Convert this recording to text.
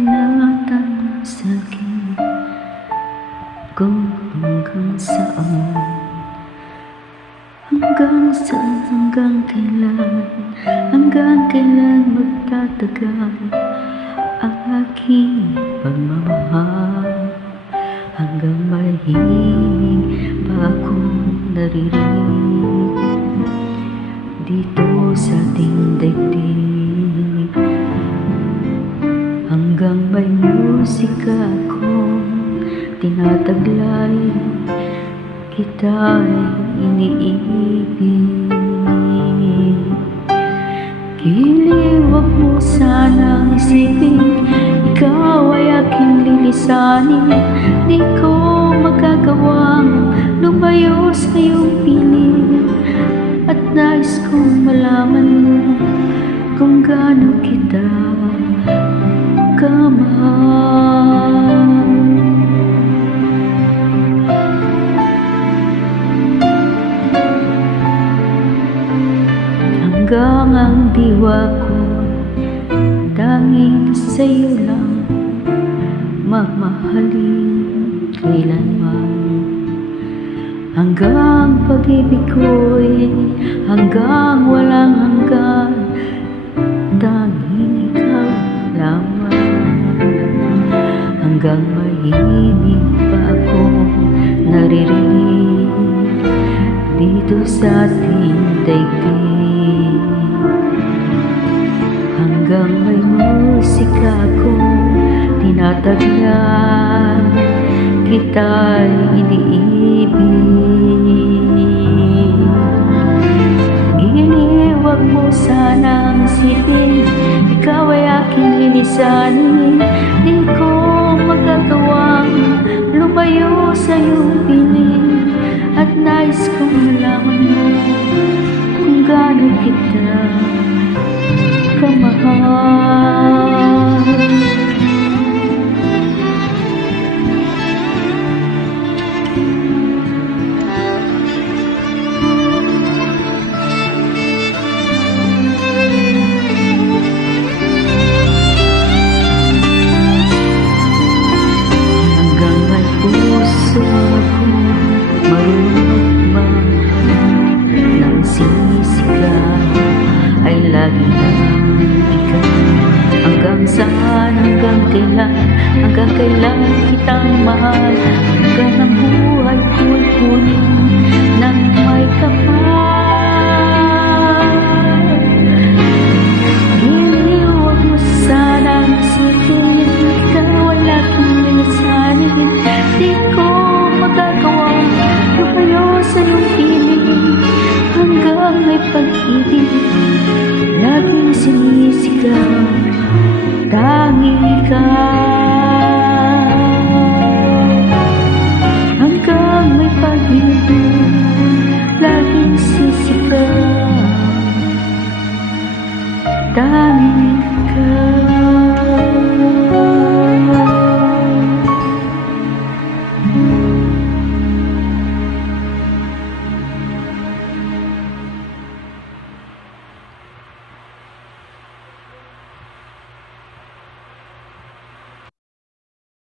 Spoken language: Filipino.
tinatanong sa'kin kung hanggang saan, hanggang kailan magtatagal ang aking pagmamahal, hanggang mahihing pa akong naririnig dito sa ating daigdig, hanggang may musika akong tinataglay, kita'y iniibig. Giliw, wag mo sanang isipin ikaw ay aking lilisanin. Di ko magagawang lumayo sa iyong piling, at nais kong malaman mo kung gaano kita kamahal. Hanggang ang diwa ko tanging sa'yo lang mamahalin kailanman, hanggang pag-ibig ko'y hanggang walang hanggan, tanging ikaw lamang, hanggang mahimik pa ako naririnig dito sa ating daigdig, hanggang may musika akong tinataglan, kita'y iniibig. Giliw, wag mo sanang isipin ikaw ay aking lilisanin. Di ko magagawang lumayo sa iyong piling, at nais kong malaman mo kung gaano kita kamahal. Hanggang may puso ako marunong ng sisigaw ay lagi lang ikaw. Hanggang saan, hanggang kailan kitang mahal, hanggang ang buhay ko'y kunin ng may kapal. Giliw, wag mo sanang isipin ikaw ay aking lilisanin. Di ko magagawa lumayo sa iyong piling, hanggang may pag-ibig laging sinisigaw, tanging ikaw